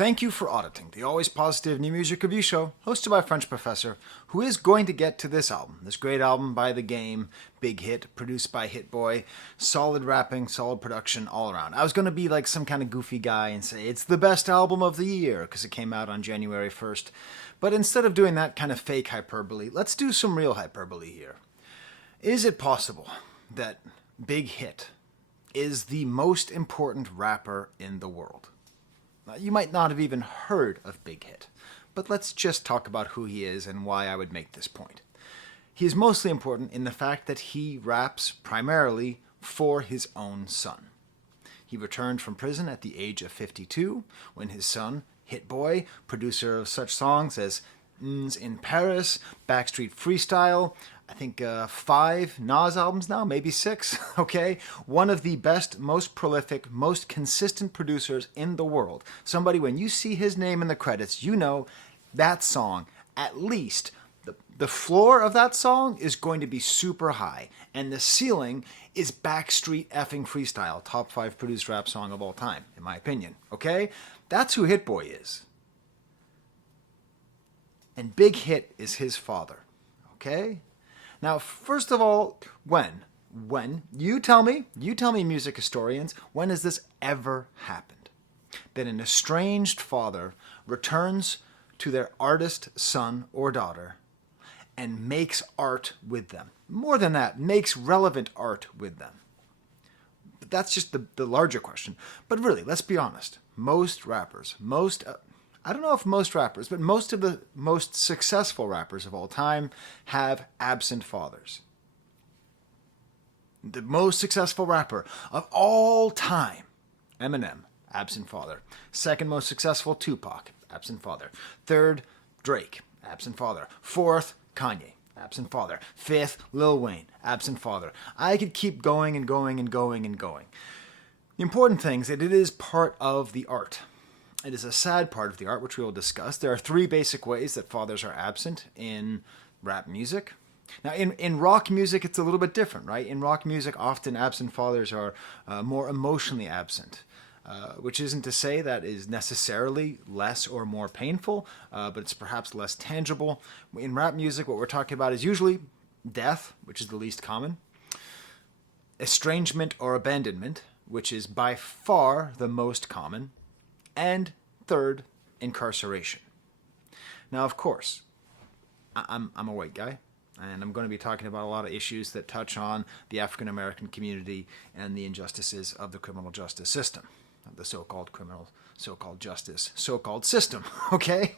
Thank you for auditing the always positive new music review show hosted by a French professor who is going to get to this album, this great album by The Game, big hit, produced by Hit Boy, solid rapping, solid production all around. I was going to be like some kind of goofy guy and say it's the best album of the year because it came out on January 1st, but instead of doing that kind of fake hyperbole, let's do some real hyperbole here. Is it possible that Big Hit is the most important rapper in the world? You might not have even heard of Big Hit, but let's just talk about who he is and why I would make this point. He is mostly important in the fact that he raps primarily for his own son. He returned from prison at the age of 52 when his son, Hit Boy, producer of such songs as in Paris, Backstreet Freestyle, I think 5 Nas albums now, maybe 6, okay? One of the best, most prolific, most consistent producers in the world. Somebody, when you see his name in the credits, you know that song, at least, the floor of that song is going to be super high, and the ceiling is Backstreet effing Freestyle, top 5 produced rap song of all time, in my opinion, okay? That's who Hit Boy is. And Big Hit is his father, okay? Now, first of all, when? You tell me music historians, when has this ever happened? That an estranged father returns to their artist son or daughter and makes art with them. More than that, makes relevant art with them. But that's just the larger question. But really, let's be honest. Most rappers, I don't know if most rappers, but most of the most successful rappers of all time have absent fathers. The most successful rapper of all time, Eminem, absent father. Second most successful, Tupac, absent father. Third, Drake, absent father. Fourth, Kanye, absent father. Fifth, Lil Wayne, absent father. I could keep going and going and going and going. The important thing is that it is part of the art. It is a sad part of the art, which we will discuss. There are 3 basic ways that fathers are absent in rap music. Now, in rock music, it's a little bit different, right? In rock music, often absent fathers are more emotionally absent, which isn't to say that is necessarily less or more painful, but it's perhaps less tangible. In rap music, what we're talking about is usually death, which is the least common, estrangement or abandonment, which is by far the most common, and third, incarceration. Now, of course, I'm a white guy, and I'm going to be talking about a lot of issues that touch on the African American community and the injustices of the criminal justice system, the so-called criminal, so-called justice, so-called system, okay?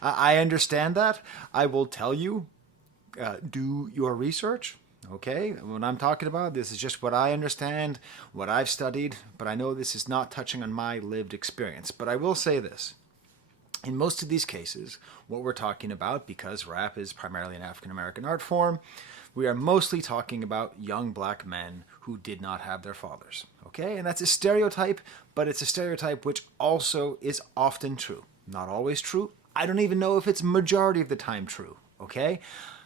I understand that. I will tell you, do your research. Okay, what I'm talking about, this is just what I understand, what I've studied, but I know this is not touching on my lived experience. But I will say this. In most of these cases, what we're talking about, because rap is primarily an African-American art form, we are mostly talking about young black men who did not have their fathers. Okay, and that's a stereotype, but it's a stereotype which also is often true. Not always true. I don't even know if it's majority of the time true. Okay?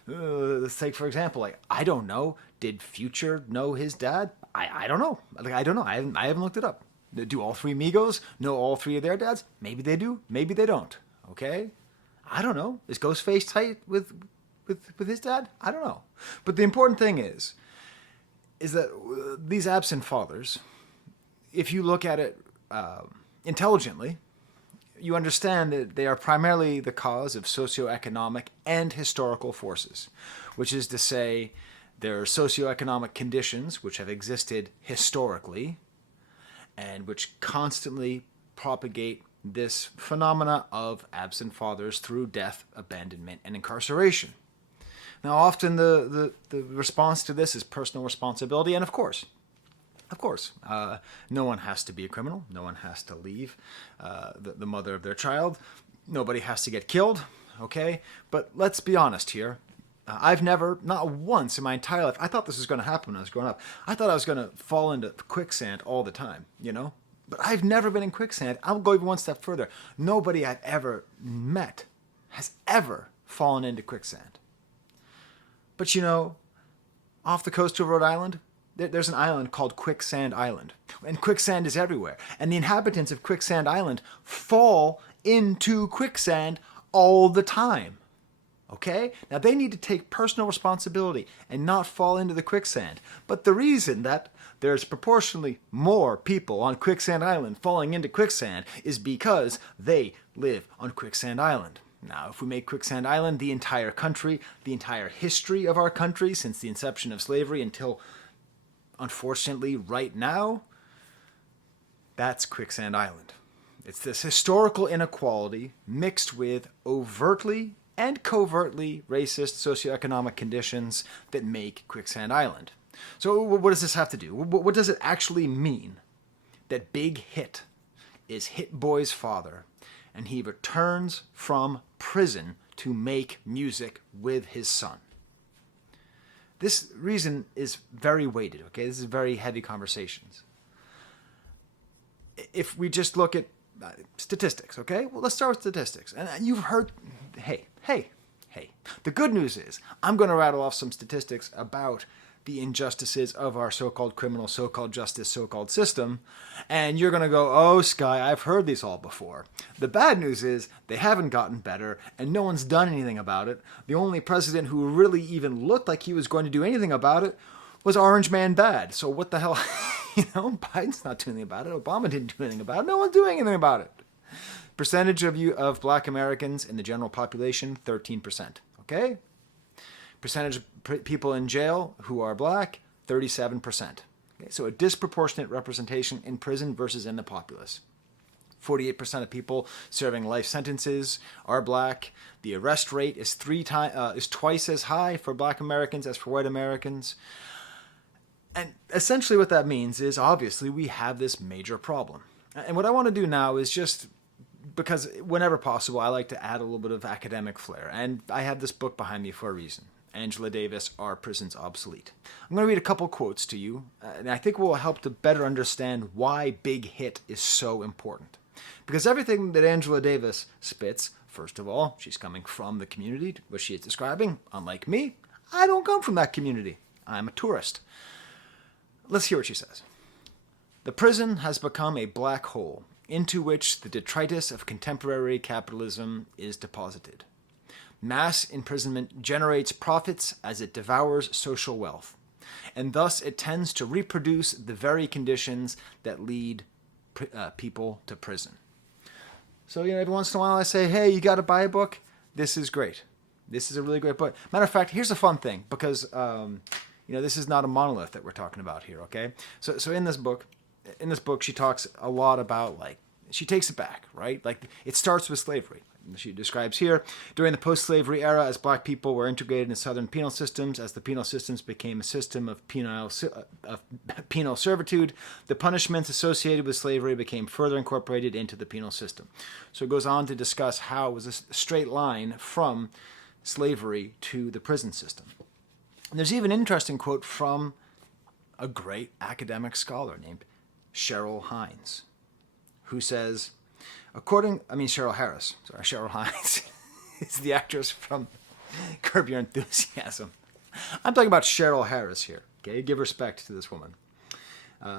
Let's take, for example, like, I don't know, did Future know his dad? I don't know. Like, I don't know. I haven't looked it up. Do all 3 Migos know all 3 of their dads? Maybe they do. Maybe they don't. Okay? I don't know. Is Ghostface tight with his dad? I don't know. But the important thing is that these absent fathers, if you look at it intelligently, you understand that they are primarily the cause of socioeconomic and historical forces, which is to say there are socioeconomic conditions which have existed historically and which constantly propagate this phenomena of absent fathers through death, abandonment, and incarceration. Now, often the response to this is personal responsibility, and of course, no one has to be a criminal. No one has to leave the mother of their child. Nobody has to get killed, okay? But let's be honest here. I've never, not once in my entire life, I thought this was going to happen when I was growing up. I thought I was going to fall into quicksand all the time, you know? But I've never been in quicksand. I'll go even one step further. Nobody I've ever met has ever fallen into quicksand. But you know, off the coast of Rhode Island, there's an island called Quicksand Island. And quicksand is everywhere. And the inhabitants of Quicksand Island fall into quicksand all the time. Okay? Now they need to take personal responsibility and not fall into the quicksand. But the reason that there's proportionally more people on Quicksand Island falling into quicksand is because they live on Quicksand Island. Now, if we make Quicksand Island the entire country, the entire history of our country since the inception of slavery until, unfortunately, right now, that's Quicksand Island. It's this historical inequality mixed with overtly and covertly racist socioeconomic conditions that make Quicksand Island. So what does this have to do? What does it actually mean that Big Hit is Hit Boy's father and he returns from prison to make music with his son? This reason is very weighted, okay? This is very heavy conversations. If we just look at statistics, okay? Well, let's start with statistics. And you've heard, hey. The good news is I'm going to rattle off some statistics about the injustices of our so-called criminal, so-called justice, so-called system, and you're going to go, oh, Sky, I've heard these all before. The bad news is they haven't gotten better, and no one's done anything about it. The only president who really even looked like he was going to do anything about it was Orange Man Bad. So what the hell? Biden's not doing anything about it. Obama didn't do anything about it. No one's doing anything about it. Percentage of black Americans in the general population, 13%. Okay? Percentage of people in jail who are black, 37%. Okay? So a disproportionate representation in prison versus in the populace. 48% of people serving life sentences are black. The arrest rate is twice as high for black Americans as for white Americans. And essentially what that means is, obviously, we have this major problem. And what I want to do now is just, because whenever possible, I like to add a little bit of academic flair. And I have this book behind me for a reason. Angela Davis, Are Prisons Obsolete? I'm going to read a couple quotes to you, and I think will help to better understand why Big Hit is so important. Because everything that Angela Davis spits, first of all, she's coming from the community which she is describing. Unlike me, I don't come from that community. I'm a tourist. Let's hear what she says. The prison has become a black hole into which the detritus of contemporary capitalism is deposited. Mass imprisonment generates profits as it devours social wealth, and thus it tends to reproduce the very conditions that lead people to prison. So, every once in a while I say, hey, you got to buy a book? This is great. This is a really great book. Matter of fact, here's a fun thing, because this is not a monolith that we're talking about here, okay? So in this book, she talks a lot about, she takes it back, right? It starts with slavery. She describes here, during the post-slavery era, as black people were integrated in Southern penal systems, as the penal systems became a system of penal servitude, the punishments associated with slavery became further incorporated into the penal system. So it goes on to discuss how it was a straight line from slavery to the prison system. And there's even an interesting quote from a great academic scholar named Cheryl Hines, who says, Cheryl Harris. Sorry, Cheryl Hines is the actress from Curb Your Enthusiasm. I'm talking about Cheryl Harris here. Okay, give respect to this woman.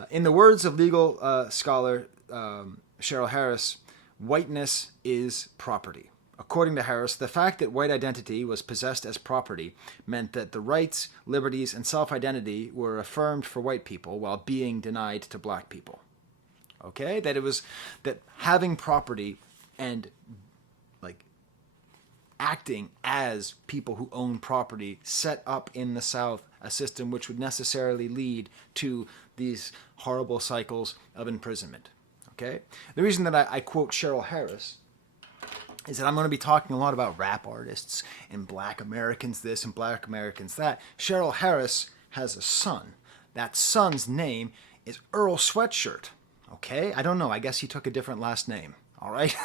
In the words of legal scholar Cheryl Harris, whiteness is property. According to Harris, the fact that white identity was possessed as property meant that the rights, liberties, and self-identity were affirmed for white people while being denied to black people. Okay? That it was that having property and acting as people who own property set up in the South a system which would necessarily lead to these horrible cycles of imprisonment. Okay? The reason that I quote Cheryl Harris is that I'm going to be talking a lot about rap artists and black Americans this and black Americans that. Cheryl Harris has a son. That son's name is Earl Sweatshirt. Okay? I don't know. I guess he took a different last name. All right?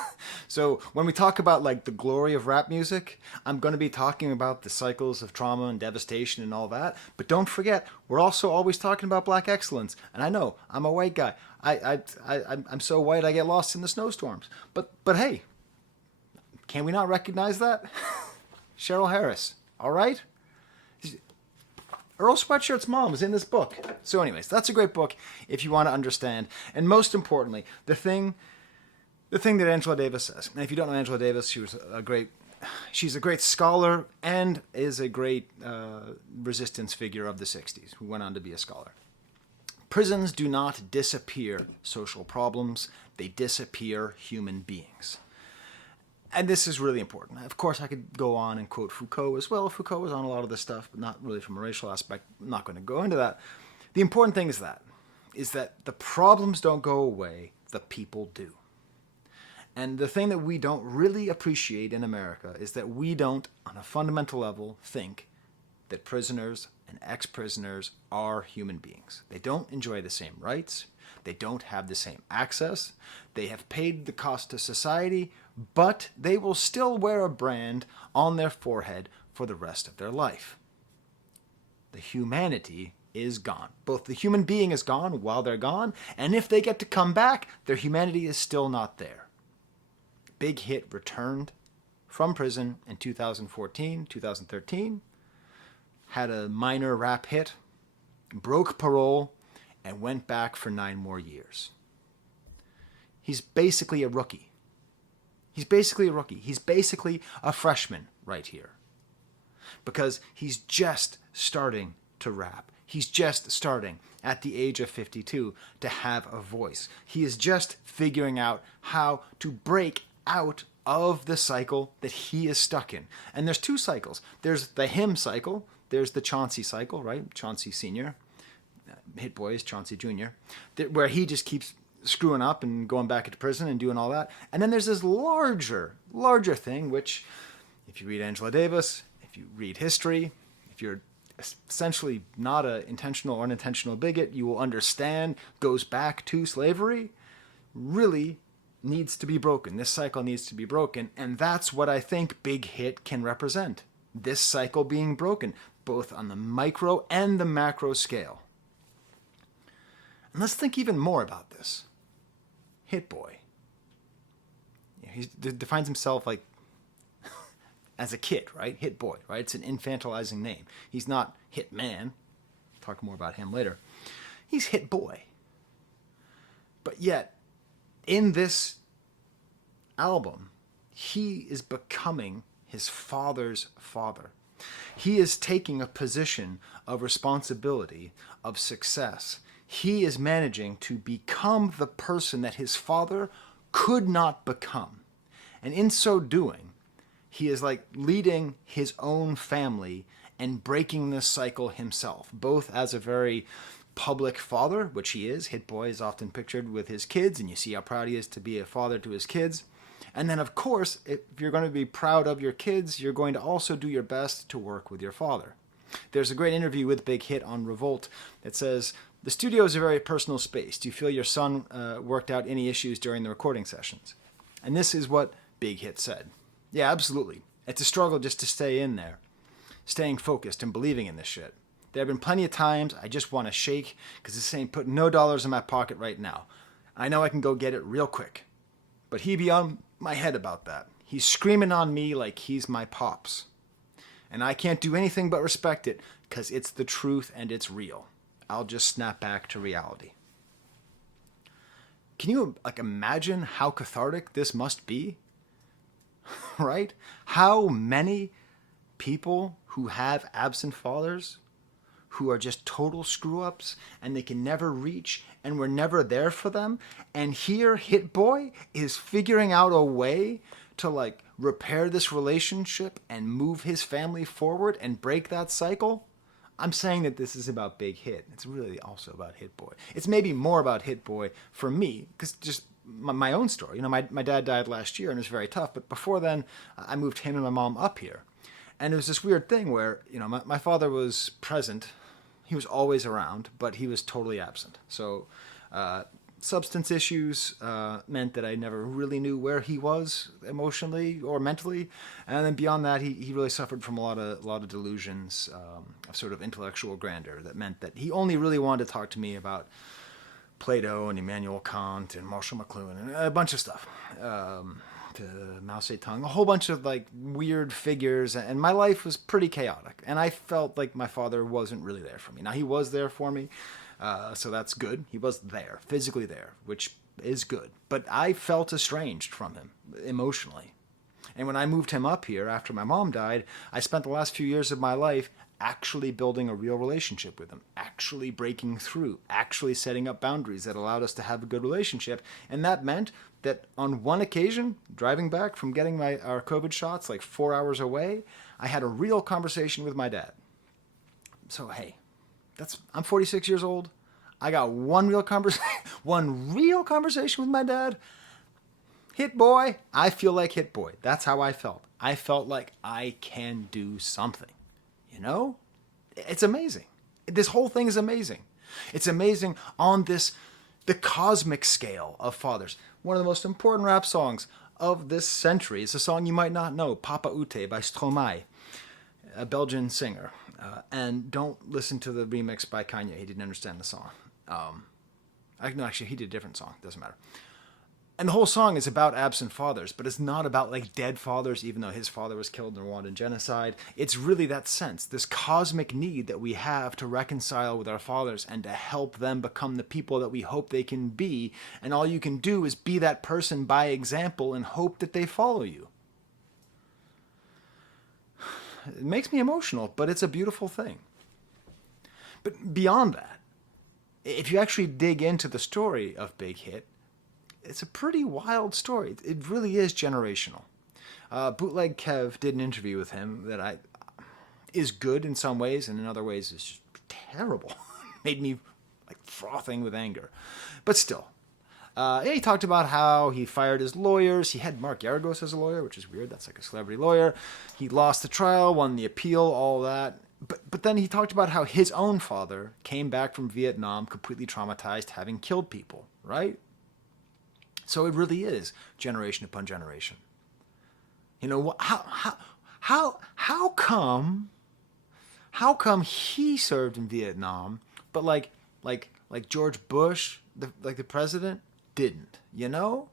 So when we talk about the glory of rap music, I'm going to be talking about the cycles of trauma and devastation and all that. But don't forget, we're also always talking about black excellence. And I know, I'm a white guy. I'm so white I get lost in the snowstorms. But hey, can we not recognize that? Cheryl Harris, all right? Earl Sweatshirt's mom is in this book. So anyways, that's a great book if you want to understand. And most importantly, the thing The thing that Angela Davis says, and if you don't know Angela Davis, she's a great scholar and is a great resistance figure of the 60s, who went on to be a scholar. Prisons do not disappear social problems, they disappear human beings. And this is really important. Of course, I could go on and quote Foucault as well. Foucault was on a lot of this stuff, but not really from a racial aspect. I'm not going to go into that. The important thing is that the problems don't go away, the people do. And the thing that we don't really appreciate in America is that we don't, on a fundamental level, think that prisoners and ex-prisoners are human beings. They don't enjoy the same rights. They don't have the same access. They have paid the cost to society, but they will still wear a brand on their forehead for the rest of their life. The humanity is gone. Both the human being is gone while they're gone, and if they get to come back, their humanity is still not there. Big Hit returned from prison in 2014, 2013, had a minor rap hit, broke parole, and went back for 9 more years. He's basically a rookie. He's basically a freshman right here. Because he's just starting to rap. He's just starting at the age of 52 to have a voice. He is just figuring out how to break out of the cycle that he is stuck in. And there's 2 cycles. There's the him cycle. There's the Chauncey cycle, right? Chauncey Sr. Hit Boy is Chauncey Jr., where he just keeps screwing up and going back into prison and doing all that. And then there's this larger thing, which, if you read Angela Davis, if you read history, if you're essentially not an intentional or unintentional bigot, you will understand goes back to slavery, really needs to be broken. This cycle needs to be broken, and that's what I think Big Hit can represent. This cycle being broken, both on the micro and the macro scale. And let's think even more about this. Hit Boy. He defines himself like as a kid, right? Hit Boy, right? It's an infantilizing name. He's not Hit Man. Talk more about him later. He's Hit Boy. But yet, in this album, he is becoming his father's father. He is taking a position of responsibility, of success. He is managing to become the person that his father could not become. And in so doing, he is like leading his own family and breaking this cycle himself, both as a very public father, which he is. Hit Boy is often pictured with his kids, and you see how proud he is to be a father to his kids. And then, of course, if you're going to be proud of your kids, you're going to also do your best to work with your father. There's a great interview with Big Hit on Revolt that says, "The studio is a very personal space. Do you feel your son worked out any issues during the recording sessions?" And this is what Big Hit said. "Yeah, absolutely. It's a struggle just to stay in there, staying focused and believing in this shit. There have been plenty of times I just want to shake because this ain't putting no dollars in my pocket right now. I know I can go get it real quick. But he be on my head about that. He's screaming on me like he's my pops. And I can't do anything but respect it because it's the truth and it's real. I'll just snap back to reality." Can you imagine how cathartic this must be? Right? How many people who have absent fathers, who are just total screw-ups, and they can never reach, and we're never there for them, and here Hit Boy is figuring out a way to repair this relationship and move his family forward and break that cycle? I'm saying that this is about Big Hit. It's really also about Hit Boy. It's maybe more about Hit Boy for me, because just my own story. My dad died last year and it was very tough, but before then I moved him and my mom up here. And it was this weird thing where, my father was present. He was always around, but he was totally absent. So substance issues meant that I never really knew where he was emotionally or mentally. And then beyond that, he really suffered from a lot of delusions of sort of intellectual grandeur that meant that he only really wanted to talk to me about Plato and Immanuel Kant and Marshall McLuhan and a bunch of stuff. To Mao Zedong, a whole bunch of weird figures, and my life was pretty chaotic. And I felt like my father wasn't really there for me. Now, he was there for me, so that's good. He was there, physically there, which is good. But I felt estranged from him emotionally. And when I moved him up here after my mom died, I spent the last few years of my life actually building a real relationship with him, actually breaking through, actually setting up boundaries that allowed us to have a good relationship. And that meant that on one occasion, driving back from getting our COVID shots like 4 hours away, I had a real conversation with my dad. So, hey, I'm 46 years old. I got one real conversation with my dad. Hit boy, I feel like Hit Boy. That's how I felt. I felt like I can do something. You know? It's amazing. This whole thing is amazing. It's amazing on the cosmic scale of fathers. One of the most important rap songs of this century is a song you might not know, Papa Ute by Stromae, a Belgian singer. And don't listen to the remix by Kanye. He didn't understand the song. Actually, he did a different song. Doesn't matter. And the whole song is about absent fathers, but it's not about like dead fathers, even though his father was killed in the Rwandan genocide. It's really that sense, this cosmic need that we have to reconcile with our fathers and to help them become the people that we hope they can be. And all you can do is be that person by example and hope that they follow you. It makes me emotional, but it's a beautiful thing. But beyond that, if you actually dig into the story of Big Hit, it's a pretty wild story. It really is generational. Bootleg Kev did an interview with him that is good in some ways, and in other ways is just terrible. Made me like frothing with anger. But still, he talked about how he fired his lawyers. He had Mark Yargos as a lawyer, which is weird. That's like a celebrity lawyer. He lost the trial, won the appeal, all that. But then he talked about how his own father came back from Vietnam completely traumatized, having killed people, right? So it really is generation upon generation. You know, how come he served in Vietnam, but like George Bush, the president, didn't? You know,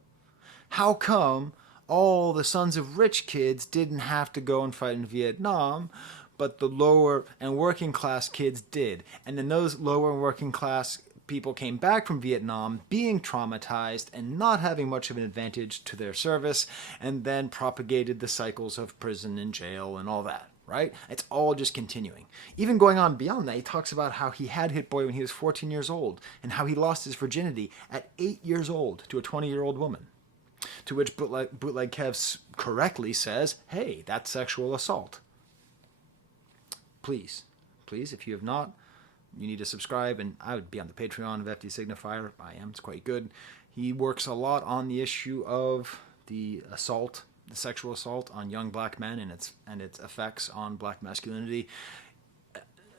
how come all the sons of rich kids didn't have to go and fight in Vietnam, but the lower and working class kids did? And then those lower and working class people came back from Vietnam being traumatized and not having much of an advantage to their service, and then propagated the cycles of prison and jail and all that, right? It's all just continuing. Even going on beyond that, he talks about how he had Hit Boy when he was 14 years old and how he lost his virginity at 8 years old to a 20-year-old woman. To which Bootleg Kev correctly says, hey, that's sexual assault. Please, if you have not, you need to subscribe, and I would be on the Patreon of FD Signifier. I am. It's quite good. He works a lot on the issue of the assault, the sexual assault on young black men and its effects on black masculinity.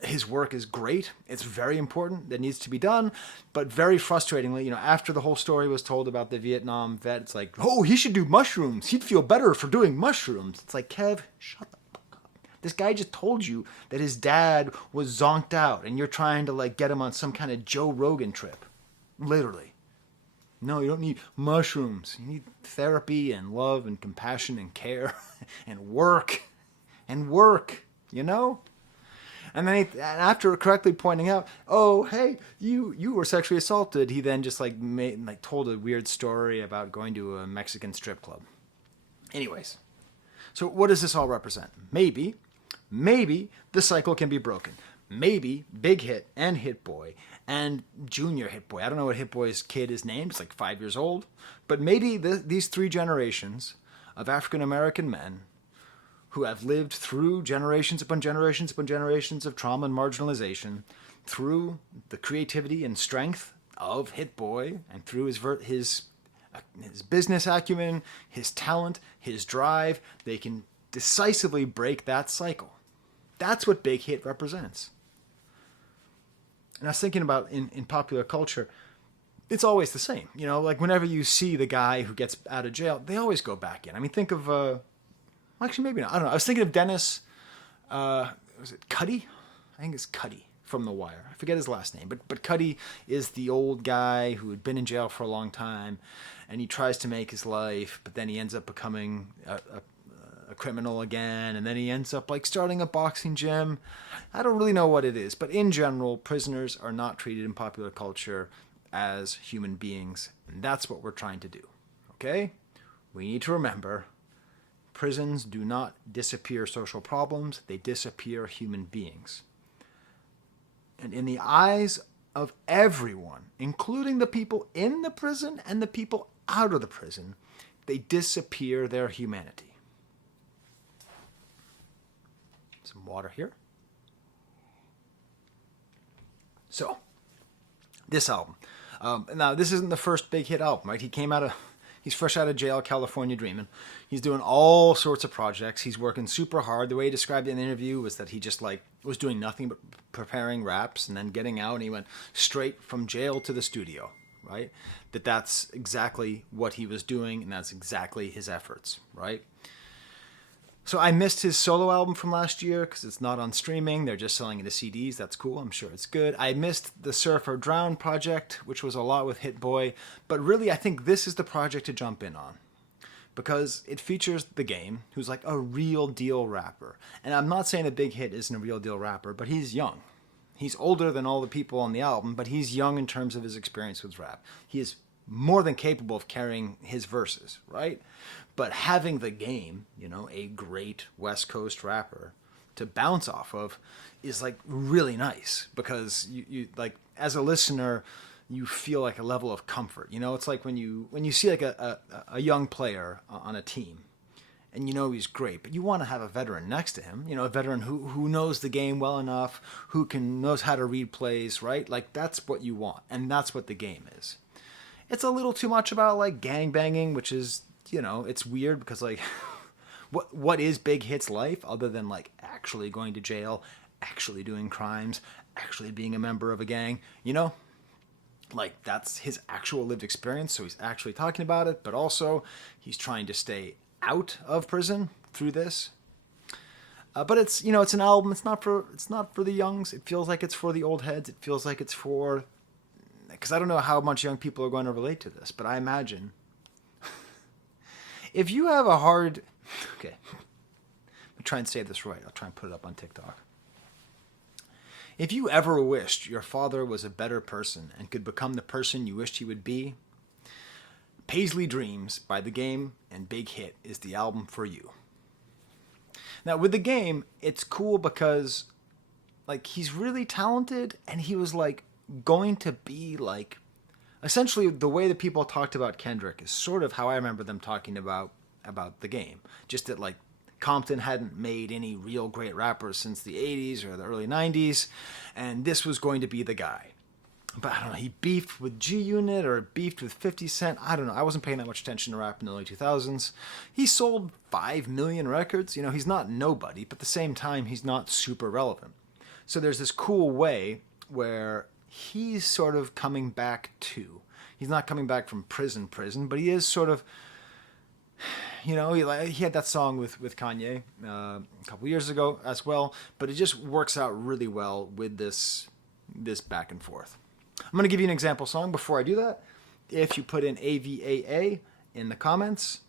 His work is great. It's very important. That needs to be done. But very frustratingly, after the whole story was told about the Vietnam vet, it's like, oh, he should do mushrooms. He'd feel better for doing mushrooms. It's like, Kev, shut the fuck up. This guy just told you that his dad was zonked out, and you're trying to get him on some kind of Joe Rogan trip. Literally. No, you don't need mushrooms. You need therapy and love and compassion and care and work. And work, And then after correctly pointing out, oh, hey, you were sexually assaulted, he then just told a weird story about going to a Mexican strip club. Anyways, so what does this all represent? Maybe the cycle can be broken. Maybe Big Hit and Hit Boy and Junior Hit Boy, I don't know what Hit Boy's kid is named, it's 5 years old, but maybe these three generations of African American men who have lived through generations upon generations upon generations of trauma and marginalization, through the creativity and strength of Hit Boy, and through his business acumen, his talent, his drive, they can decisively break that cycle. That's what Big Hit represents. And I was thinking about in popular culture, it's always the same. Whenever you see the guy who gets out of jail, they always go back in. I mean, think of... Actually, maybe not. I don't know. I was thinking of Dennis, was it Cuddy? I think it's Cuddy from The Wire. I forget his last name. But Cuddy is the old guy who had been in jail for a long time, and he tries to make his life, but then he ends up becoming a criminal again, and then he ends up starting a boxing gym. I don't really know what it is, but in general, prisoners are not treated in popular culture as human beings. And that's what we're trying to do. Okay? We need to remember, prisons do not disappear social problems. They disappear human beings. And in the eyes of everyone, including the people in the prison and the people out of the prison, they disappear their humanity. Some water here. So, this album. Now, this isn't the first big hit album, right? He's fresh out of jail, California dreaming. He's doing all sorts of projects. He's working super hard. The way he described it in the interview was that he just was doing nothing but preparing raps and then getting out, and he went straight from jail to the studio, right? That's exactly what he was doing, and that's exactly his efforts, right? So I missed his solo album from last year because it's not on streaming. They're just selling it as CDs. That's cool. I'm sure it's good. I missed the Surf or Drown project, which was a lot with Hit Boy. But really, I think this is the project to jump in on because it features The Game, who's like a real deal rapper. And I'm not saying that Big Hit isn't a real deal rapper, but he's young. He's older than all the people on the album, but he's young in terms of his experience with rap. He is more than capable of carrying his verses, right? But having The Game, a great West Coast rapper to bounce off of is like really nice because you like as a listener, you feel like a level of comfort. It's like when you see like a young player on a team and he's great, but you want to have a veteran next to him, a veteran who knows the game well enough, who knows how to read plays, right? Like that's what you want, and that's what The Game is. It's a little too much about like gangbanging, which is, it's weird because like what is Big Hit's life other than like actually going to jail, actually doing crimes, actually being a member of a gang, Like that's his actual lived experience, so he's actually talking about it, but also he's trying to stay out of prison through this. But it's, it's an album. It's not for the youngs. It feels like it's for the old heads. It feels like it's for, because I don't know how much young people are going to relate to this, but I imagine if you have a hard, okay, I'm trying to say this right. I'll try and put it up on TikTok. If you ever wished your father was a better person and could become the person you wished he would be, Paisley Dreams by The Game and Big Hit is the album for you. Now, with The Game, it's cool because, like, he's really talented, and he was, like, going to be, like, essentially the way that people talked about Kendrick is sort of how I remember them talking about The Game. Just that, like, Compton hadn't made any real great rappers since the 80s or the early 90s, and this was going to be the guy. But I don't know, he beefed with G-Unit or beefed with 50 Cent. I don't know. I wasn't paying that much attention to rap in the early 2000s. He sold 5 million records. He's not nobody, but at the same time, he's not super relevant. So there's this cool way where he's sort of coming back to. He's not coming back from prison, but he is sort of, he had that song with Kanye a couple years ago as well, but it just works out really well with this back and forth. I'm going to give you an example song. Before I do that, if you put in AVAA in the comments,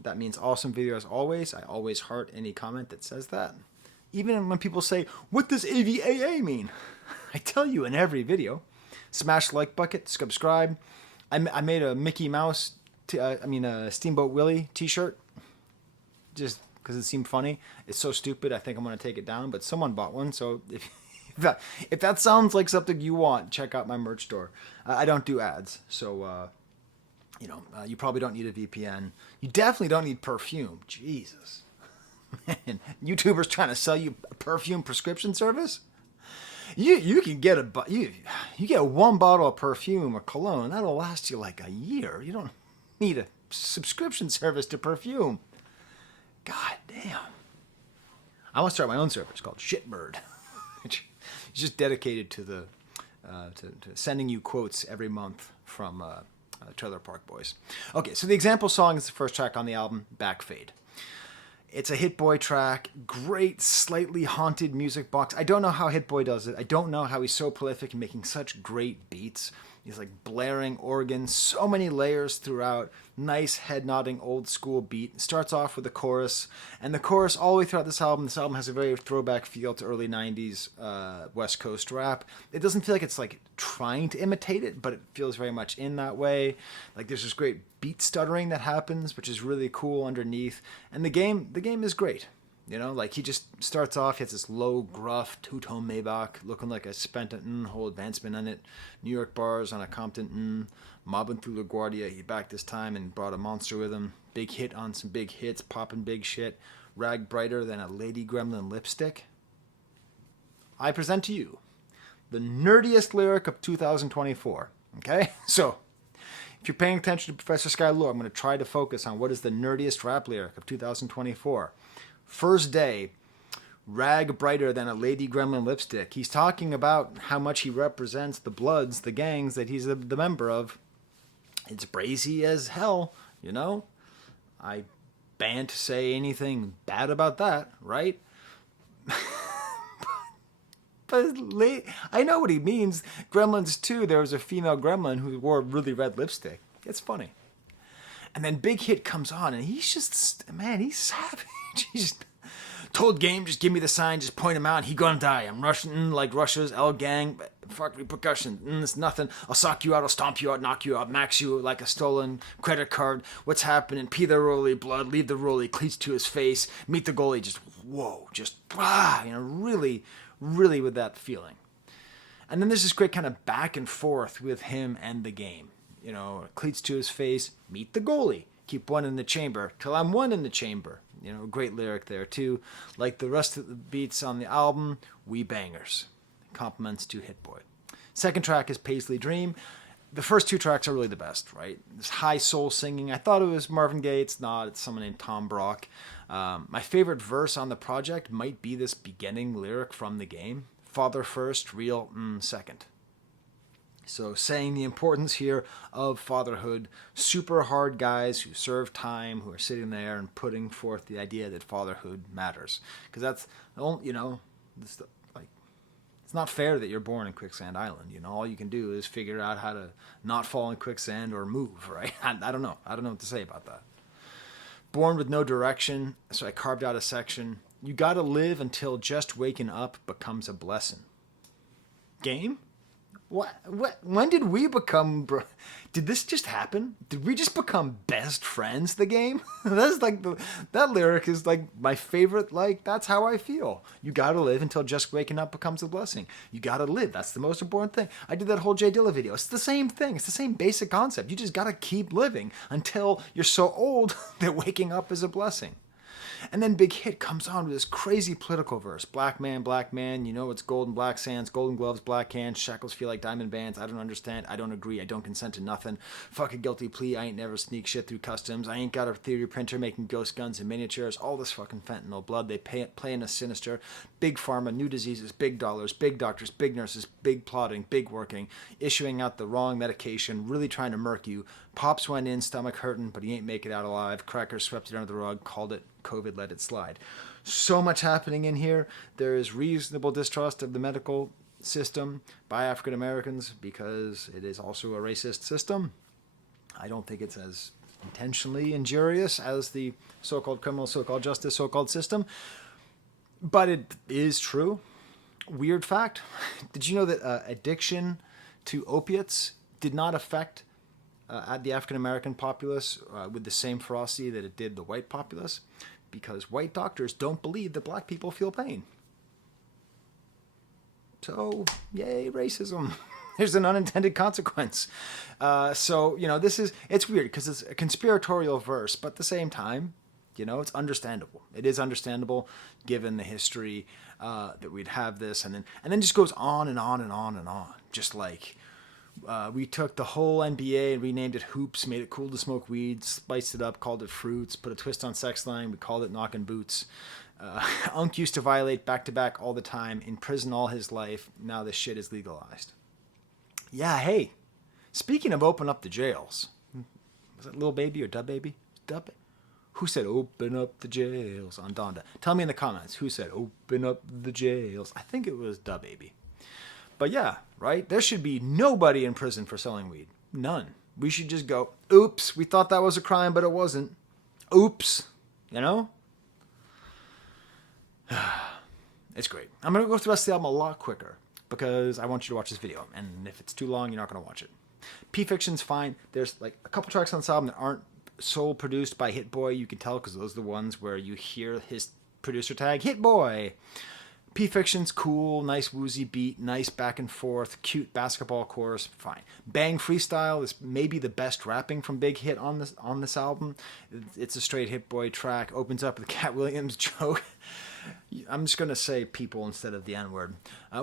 that means awesome video as always. I always heart any comment that says that. Even when people say, what does AVAA mean? I tell you in every video. Smash the like bucket, subscribe. I made a Mickey Mouse, a Steamboat Willie t-shirt just because it seemed funny. It's so stupid, I think I'm going to take it down, but someone bought one, so if that sounds like something you want, check out my merch store. I don't do ads, so you probably don't need a VPN. You definitely don't need perfume. Jesus, man, YouTubers trying to sell you a perfume prescription service. You can get you get one bottle of perfume or cologne that'll last you like a year. You don't need a subscription service to perfume. God damn. I want to start my own service called Shitbird. It's just dedicated to the to sending you quotes every month from Trailer Park Boys. Okay, so the example song is the first track on the album, Back Fade. It's a Hit Boy track, great, slightly haunted music box. I don't know how Hit Boy does it. I don't know how he's so prolific in making such great beats, these like blaring organs, so many layers throughout, nice head nodding old school beat. It starts off with a chorus, and the chorus all the way throughout this album has a very throwback feel to early 90s West Coast rap. It doesn't feel like it's like trying to imitate it, but it feels very much in that way. Like there's this great beat stuttering that happens, which is really cool underneath. And the game is great. You know, like he just starts off, he has this low, gruff, two-tone Maybach, looking like a spent whole advancement on it. New York bars on a Compton, mobbing through LaGuardia. He back this time and brought a monster with him. Big hit on some big hits, popping big shit. Rag brighter than a lady gremlin lipstick. I present to you the nerdiest lyric of 2024. Okay? So, if you're paying attention to Professor Sky Lore, I'm going to try to focus on what is the nerdiest rap lyric of 2024. First day, rag brighter than a lady gremlin lipstick. He's talking about how much he represents the Bloods, the gangs that he's the member of. It's brazy as hell, you know? I ban to say anything bad about that, right? But I know what he means. Gremlins 2, there was a female gremlin who wore really red lipstick. It's funny. And then Big Hit comes on, and he's just, man, he's savage. He's just told game, just give me the sign, just point him out, he gonna die. I'm Russian like Russia's L gang, but fuck repercussion. It's nothing. I'll sock you out, I'll stomp you out, knock you out, max you like a stolen credit card. What's happening? Pee the rollie, blood, leave the rollie, cleats to his face, meet the goalie, just whoa, just really, really with that feeling. And then there's this great kind of back and forth with him and the game. You know, cleats to his face, meet the goalie, keep one in the chamber till I'm one in the chamber. You know, great lyric there too. Like the rest of the beats on the album, we bangers. Compliments to Hit Boy. Second track is Paisley Dream. The first two tracks are really the best, right? This high soul singing. I thought it was Marvin Gaye. It's not. It's someone named Tom Brock. My favorite verse on the project might be this beginning lyric from the game. Father first, real second. So saying the importance here of fatherhood, super hard guys who serve time, who are sitting there and putting forth the idea that fatherhood matters. Because that's, you know, it's not fair that you're born in Quicksand Island. You know, all you can do is figure out how to not fall in quicksand or move, right? I don't know. I don't know what to say about that. Born with no direction, so I carved out a section. You gotta live until just waking up becomes a blessing. Game? What? When did we become? Did this just happen? Did we just become best friends? The game. That's like that lyric is like my favorite. Like that's how I feel. You gotta live until just waking up becomes a blessing. You gotta live. That's the most important thing. I did that whole Jay Dilla video. It's the same thing. It's the same basic concept. You just gotta keep living until you're so old that waking up is a blessing. And then Big Hit comes on with this crazy political verse. Black man, you know it's golden black sands, golden gloves, black hands, shackles feel like diamond bands. I don't understand, I don't agree, I don't consent to nothing. Fuck a guilty plea, I ain't never sneak shit through customs. I ain't got a 3D printer making ghost guns and miniatures. All this fucking fentanyl blood, they playing us sinister. Big pharma, new diseases, big dollars, big doctors, big nurses, big plotting, big working. Issuing out the wrong medication, really trying to murk you. Pops went in, stomach hurting, but he ain't make it out alive. Crackers swept it under the rug, called it COVID, let it slide. So much happening in here. There is reasonable distrust of the medical system by African Americans because it is also a racist system. I don't think it's as intentionally injurious as the so-called criminal, so-called justice, so-called system. But it is true. Weird fact. Did you know that addiction to opiates did not affect the African American populace with the same ferocity that it did the white populace? Because white doctors don't believe that black people feel pain. So, yay, racism. There's an unintended consequence. So, you know, it's weird because it's a conspiratorial verse, but at the same time, you know, it's understandable. It is understandable given the history that we'd have this, and then just goes on and on and on and on. Just like we took the whole NBA and renamed it Hoops, made it cool to smoke weed, spiced it up, called it Fruits, put a twist on sex line, we called it Knockin' Boots. Unk used to violate back-to-back all the time, in prison all his life, now this shit is legalized. Yeah, hey, speaking of open up the jails, was it Lil Baby or Dub Baby? Who said open up the jails on Donda? Tell me in the comments who said open up the jails. I think it was Dub Baby. But yeah, right? There should be nobody in prison for selling weed. None. We should just go, oops, we thought that was a crime, but it wasn't. Oops. You know? It's great. I'm going to go through the rest of the album a lot quicker because I want you to watch this video. And if it's too long, you're not going to watch it. P-Fiction's fine. There's like a couple tracks on this album that aren't sole produced by Hit Boy. You can tell because those are the ones where you hear his producer tag, Hit Boy. P-Fiction's cool, nice woozy beat, nice back and forth, cute basketball chorus, fine. Bang Freestyle is maybe the best rapping from Big Hit on this album. It's a straight Hit Boy track. Opens up with a Cat Williams joke. I'm just going to say people instead of the N-word.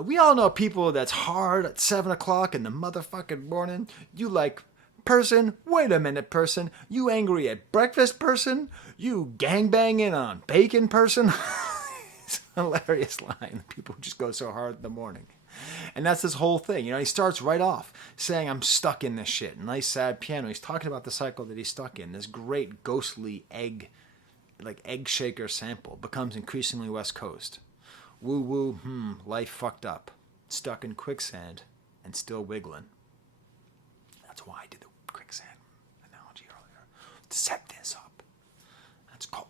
We all know people that's hard at 7 o'clock in the motherfucking morning. You like person? Wait a minute, person. You angry at breakfast, person? You gangbanging on bacon, person? It's a hilarious line. People just go so hard in the morning. And that's this whole thing. You know, he starts right off saying, I'm stuck in this shit. Nice, sad piano. He's talking about the cycle that he's stuck in. This great ghostly egg shaker sample becomes increasingly West Coast. Woo woo, life fucked up. Stuck in quicksand and still wiggling. That's why I did the quicksand analogy earlier. To set this up. That's called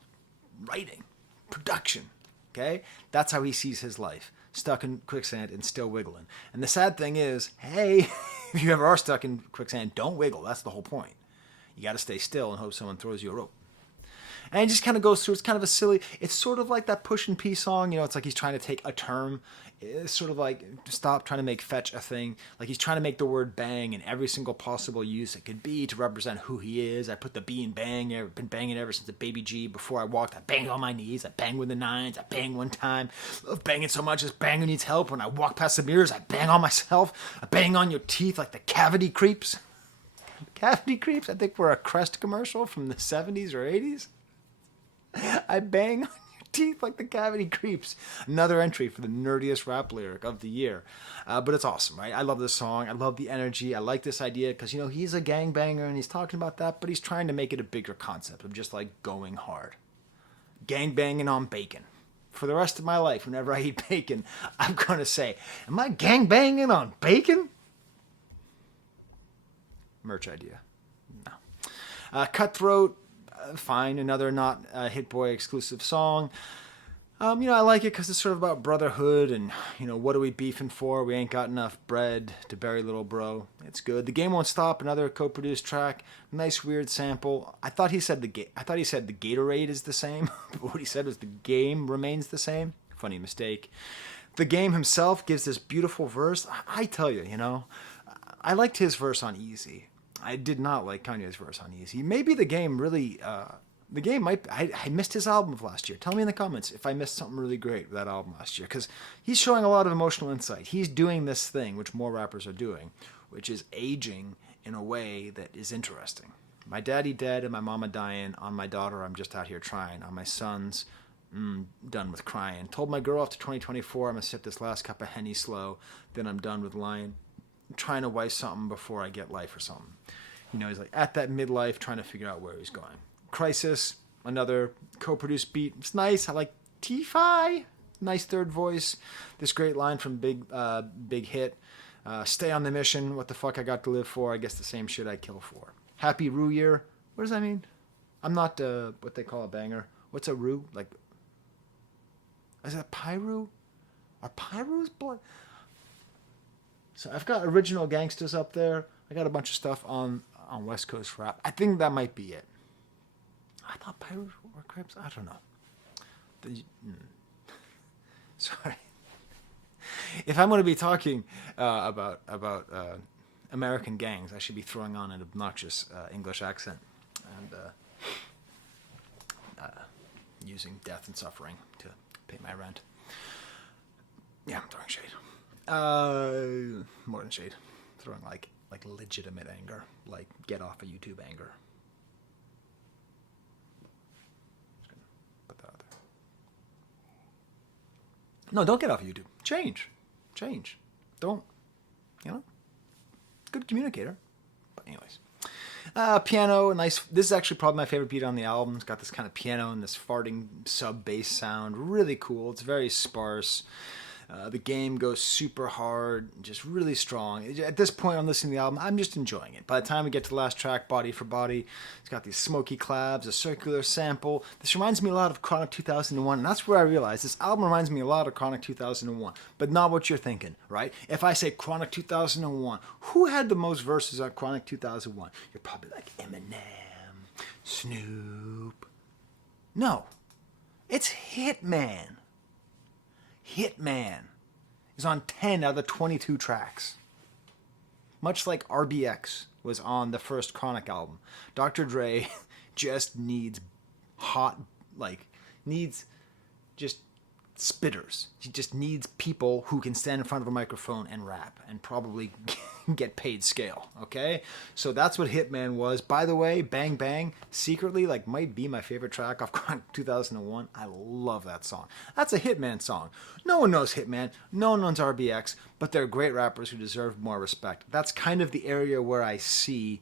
writing. Production. Okay? That's how he sees his life. Stuck in quicksand and still wiggling. And the sad thing is, hey, if you ever are stuck in quicksand, don't wiggle. That's the whole point. You got to stay still and hope someone throws you a rope. And it just kind of goes through. It's kind of a silly. It's sort of like that Push and P song. You know, it's like he's trying to take a term. It's sort of like stop trying to make fetch a thing. Like he's trying to make the word bang in every single possible use it could be to represent who he is. I put the B in bang. I've been banging ever since a baby G. Before I walked, I banged on my knees. I banged with the nines. I banged one time. Love banging so much. This banger needs help. When I walk past the mirrors, I bang on myself. I bang on your teeth like the cavity creeps. Cavity creeps? I think we're a Crest commercial from the 70s or 80s. I bang on your teeth like the cavity creeps. Another entry for the nerdiest rap lyric of the year. But it's awesome, right? I love this song. I love the energy. I like this idea because, you know, he's a gangbanger and he's talking about that, but he's trying to make it a bigger concept of just like going hard. Gangbanging on bacon. For the rest of my life, whenever I eat bacon, I'm going to say, am I gangbanging on bacon? Merch idea. No. Cutthroat. Fine, another not Hit Boy exclusive song. You know, I like it because it's sort of about brotherhood and, you know, what are we beefing for? We ain't got enough bread to bury little bro. It's good. The Game Won't Stop, another co-produced track. Nice weird sample. I thought he said the Gatorade is the same, but what he said was the game remains the same. Funny mistake. The Game himself gives this beautiful verse. I tell you, you know, I liked his verse on Easy. I did not like Kanye's verse on Easy. Maybe The Game really... The Game might... I missed his album of last year. Tell me in the comments if I missed something really great with that album last year. Because he's showing a lot of emotional insight. He's doing this thing, which more rappers are doing, which is aging in a way that is interesting. My daddy dead and my mama dying. On my daughter, I'm just out here trying. On my sons, done with crying. Told my girl after 2024, I'm going to sip this last cup of Henny slow. Then I'm done with lying. Trying to wife something before I get life or something. You know, he's like at that midlife trying to figure out where he's going. Crisis, another co-produced beat. It's nice. I like T-Fi. Nice third voice. This great line from Big Hit. Stay on the mission. What the fuck I got to live for? I guess the same shit I kill for. Happy Rue Year. What does that mean? I'm not what they call a banger. What's a Rue? Like, is that Pyru? Are Pyrus blood? So I've got original gangsters up there. I got a bunch of stuff on West Coast rap. I think that might be it. I thought Pirates were Crips. I don't know. Sorry. If I'm going to be talking about American gangs, I should be throwing on an obnoxious English accent and using death and suffering to pay my rent. Yeah, I'm throwing shade. More than shade. Throwing like legitimate anger, like get off of YouTube anger. Just gonna put that out there. No, don't get off of YouTube. Change. Don't, you know, good communicator. But anyways, piano, nice. This is actually probably my favorite beat on the album. It's got this kind of piano and this farting sub bass sound. Really cool. It's very sparse. The game goes super hard, just really strong. At this point, I'm listening to the album, I'm just enjoying it. By the time we get to the last track, Body for Body, it's got these smoky claps, a circular sample. This reminds me a lot of Chronic 2001, and that's where I realized this album reminds me a lot of Chronic 2001, but not what you're thinking, right? If I say Chronic 2001, who had the most verses on Chronic 2001? You're probably like Eminem, Snoop. No, it's Hitman. Hitman is on 10 out of the 22 tracks. Much like RBX was on the first Chronic album, Dr. Dre just needs needs just spitters. He just needs people who can stand in front of a microphone and rap and probably get paid scale, okay? So that's what Hitman was. By the way, Bang Bang, secretly, might be my favorite track off Chronic 2001. I love that song. That's a Hitman song. No one knows Hitman. No one knows RBX, but they're great rappers who deserve more respect. That's kind of the area where I see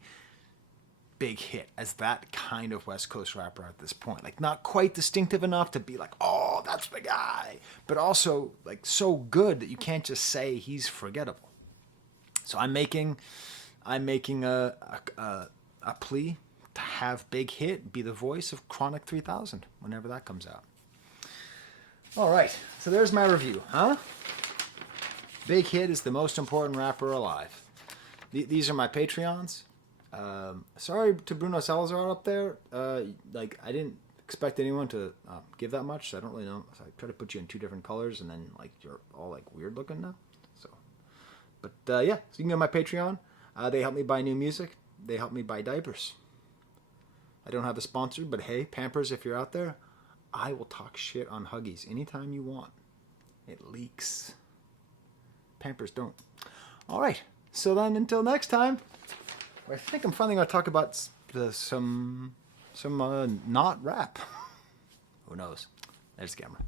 Big Hit as that kind of West Coast rapper at this point. Not quite distinctive enough to be like, oh, that's the guy, but also so good that you can't just say he's forgettable. So I'm making a plea to have Big Hit be the voice of Chronic 3000 whenever that comes out. All right, so there's my review, huh? Big Hit is the most important rapper alive. These are my Patreons. Sorry to Bruno Salazar up there. I didn't expect anyone to give that much, so I don't really know. So I try to put you in 2 different colors, and then you're all weird looking now. So, but yeah, so you can go to my Patreon. They help me buy new music. They help me buy diapers. I don't have a sponsor, but hey, Pampers, if you're out there, I will talk shit on Huggies anytime you want. It leaks. Pampers don't. All right. So then, until next time. I think I'm finally going to talk about some not rap. Who knows? There's the camera.